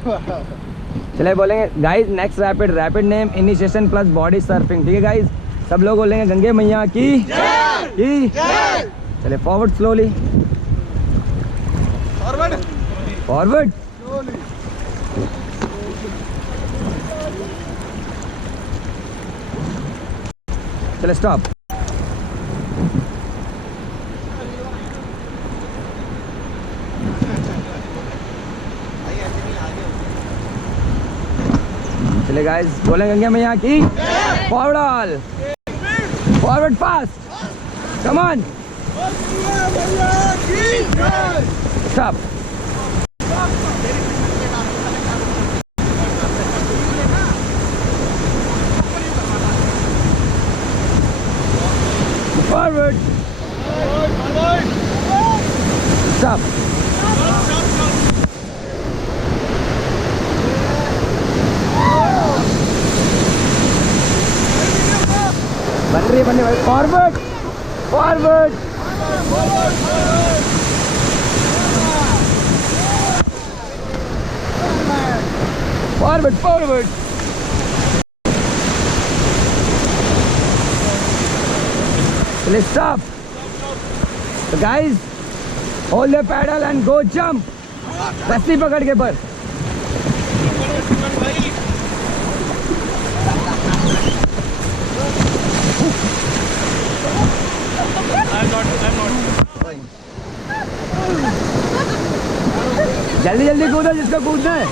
चले बोलेंगे guys next rapid name initiation plus body surfing. ठीक है गाइस, सब लोग बोलेंगे गंगे मैया की जय। चले फॉरवर्ड स्लोली, फॉरवर्ड। चले स्टॉप। चले गाइस बोलेंगे गंगे मैया की forward all, forward fast, come on, stop. Forward, stop. बन रही है भाई, फॉरवर्ड फॉरवर्ड, फॉरवर्ड फॉरवर्ड। चलिए स्टॉप। तो guys hold the paddle and go jump, रस्सी पकड़ के पर। जल्दी जल्दी कूदो जिसको कूदना है।